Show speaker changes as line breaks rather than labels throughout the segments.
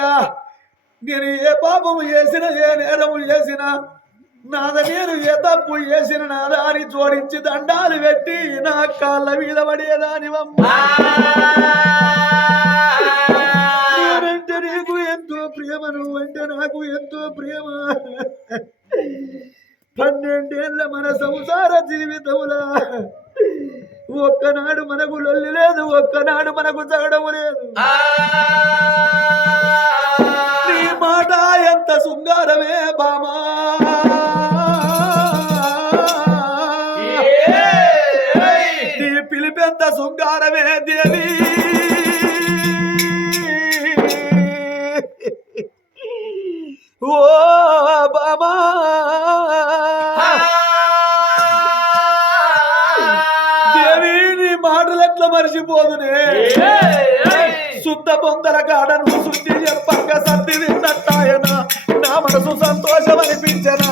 రాజా నేను ఏ పాపము చేసిన ఏ నేరము చేసిన నాద నేను ఏ తప్పు చేసిన నాదా అని జోడించి దండాలు పెట్టి నా కాళ్ళ మీద పడేదాని నేనంటే నీకు ఎంతో ప్రేమ నువ్వంటే నాకు ఎంతో ప్రేమ. పన్నెండేళ్ళ మన సంసార జీవితంలో ఒక్కనాడు మనకు లొల్లి లేదు ఒక్కనాడు మనకు జగడము లేదు. శృంగారమే దేవి ఓ బామా దేవి మాటలు ఎట్లా మర్చిపోదునే? శుద్ధ పొందల కాడను శుద్ధి చెప్పక సర్ది తిన్నట్టాయన నా మనసు సంతోషం అనిపించనా?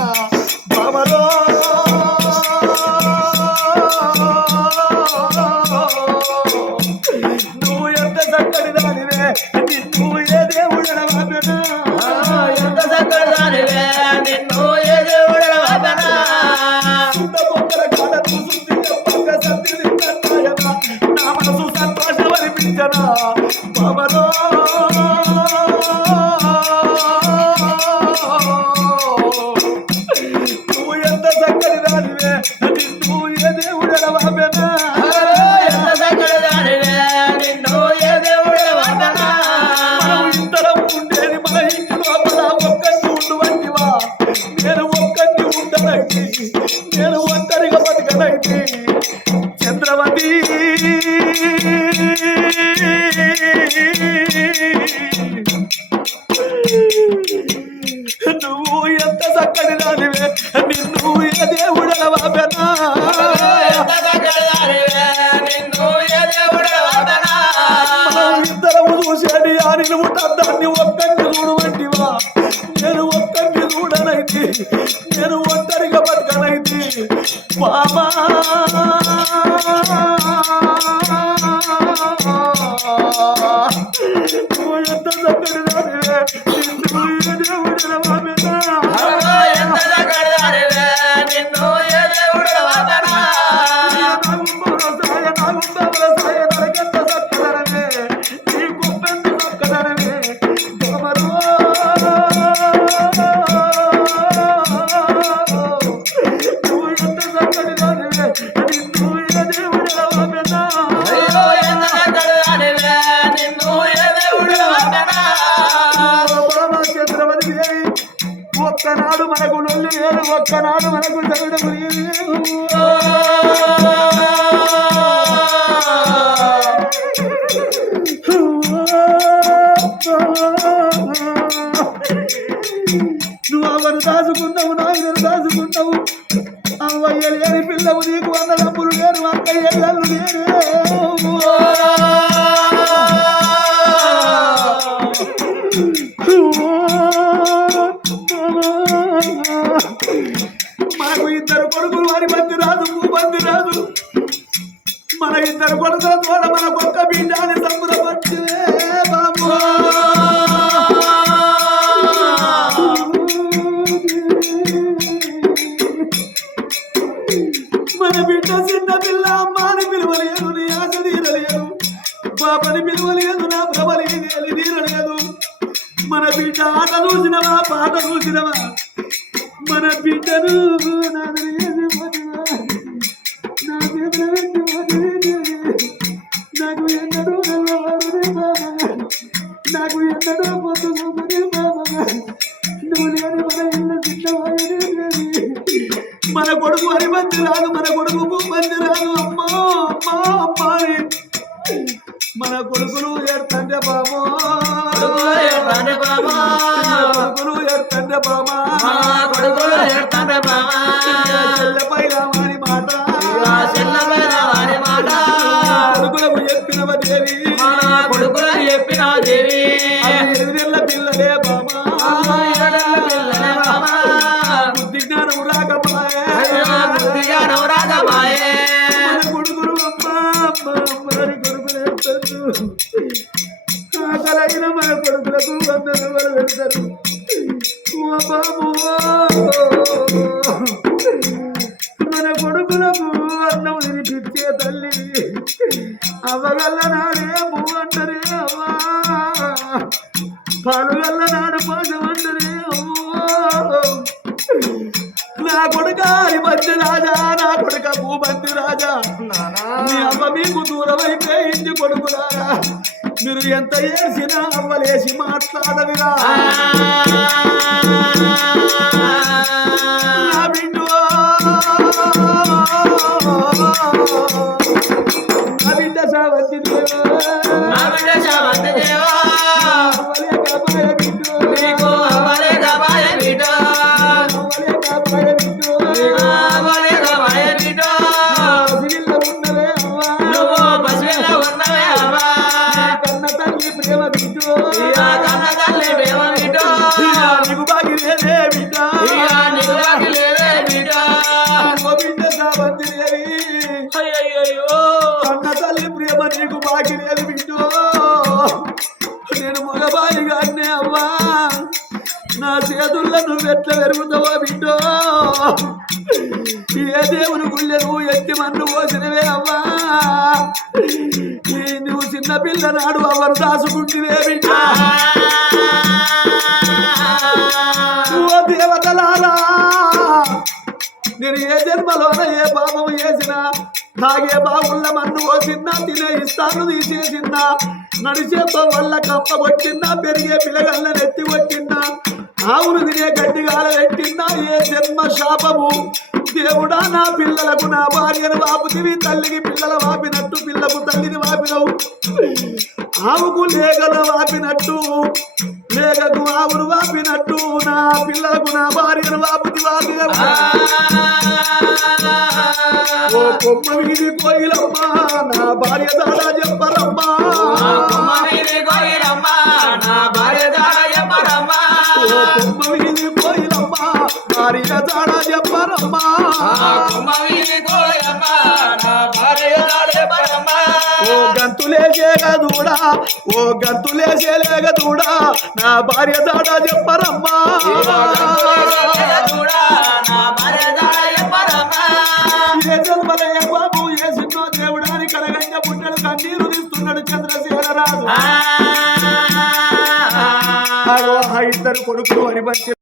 నిన్ను ఏ దేవుడు
ఎంత చక్కదానివే నిన్ను ఏ దేవుడు వదనా
శుద్ధ పొందల కాడను శుద్ధి చెప్పక నా మనసు సంతోషం అనిపించనా బామరో
খবরদার
ఒక్కనాడు మనకు జరగడం మన ఇద్దరు కొడుకుల ద్వారా మన కొత్త బిడ్డని సంబరపట్టే బాబు మన బిడ్డ చిన్న పిల్ల అమ్మాని పిలవలేదు నీ ఆశ తీరలేదు పాపని పిలువలేదు నా ప్రభలి తీరలేదు. మన బిడ్డ ఆట చూసినవా పాట చూసినవా? మన బిడ్డను నాదని నా చేతులు నాకు ఎన్నడూ బాబా నాకు ఎన్నడూ బాబా నువ్వు లేని మన ఇల్లు చిన్నవాయుడే మన కొడుకు హరిమంది రాదు మన కొడుకు భూమంది రాదు అమ్మా అమ్మా అమ్మా. మన కొడుకులు ఏడుతంటే బాబో
కొడుకులు ఏడుతండ్రి బాబా.
కొడుకులు
ఏడుతాండ్రి బాబా.
అన్నము అన్నం తినిపించే తల్లి. అవ్వగల్ల నాడే పువ్వు అంటరే అవ్వా. పాలుగల్ల నాడు పాశం అంటరే నా కొడుక హరిమంతి రాజా నా కొడుక భూపతి రాజా. మీ అమ్మ మీకు దూరమైతే ఇంటి కొడుకులారా మీరు ఎంత ఏసినా అవ్వలేసి మాట్లాడదురా.
నీకు బాకి లేదు బిడ్డో.
నేను మగబాలిగా అన్నే అవ్వా నా చేతుల్లో నువ్వు ఎట్లా పెరుగుతావో బిడ్డో. ఏ దేవుని గుళ్ళె నువ్వు ఎత్తి మన్ను పోసినవే అవ్వా నువ్వు చిన్నపిల్ల నాడు అవరు దాసుకుంటువే బిడ్డ. దేవతలారా. నేను ఏ జన్మలోన ఏ పాపం చేసినా తాగే బావుల్ల మన్ను పోసిన్నా తినే ఇస్తాను తీసేసిన్నా నడిచేతో వల్ల కప్ప కొట్టిన్నా పెరిగే పిల్లగల్ల నెత్తి కొట్టిన్నా ఆవులు తినే గడ్డిగాల పెట్టిన్నా ఏ జన్మ శాపము? దేవుడా నా పిల్లలకు నా భార్యను వాపుతివి తల్లికి పిల్లల వాపినట్టు పిల్లకు తల్లిని వాపినవు. ఆవుకు లేగను వాపినట్టు లేగకు ఆవును వాపినట్టు నా పిల్లలకు నా భార్యను వాపుతి వాపినవు ఓ కొమ్మ వీధి కోయిలమ్మ నా భార్య దాడా చెప్పరమ్మా.
నా భార్య దాడ చెప్పరమ్మా.
ఓ కొమ్మ వీధి కోయిలమ్మ భార్య దాడా చెప్పరమ్మా. ఓ గంతులేసే గదూడా ఓ గంతులేసే లేగదూడా నా భార్య దాడా చెప్పరమ్మా. కొడుకు ఆగో అని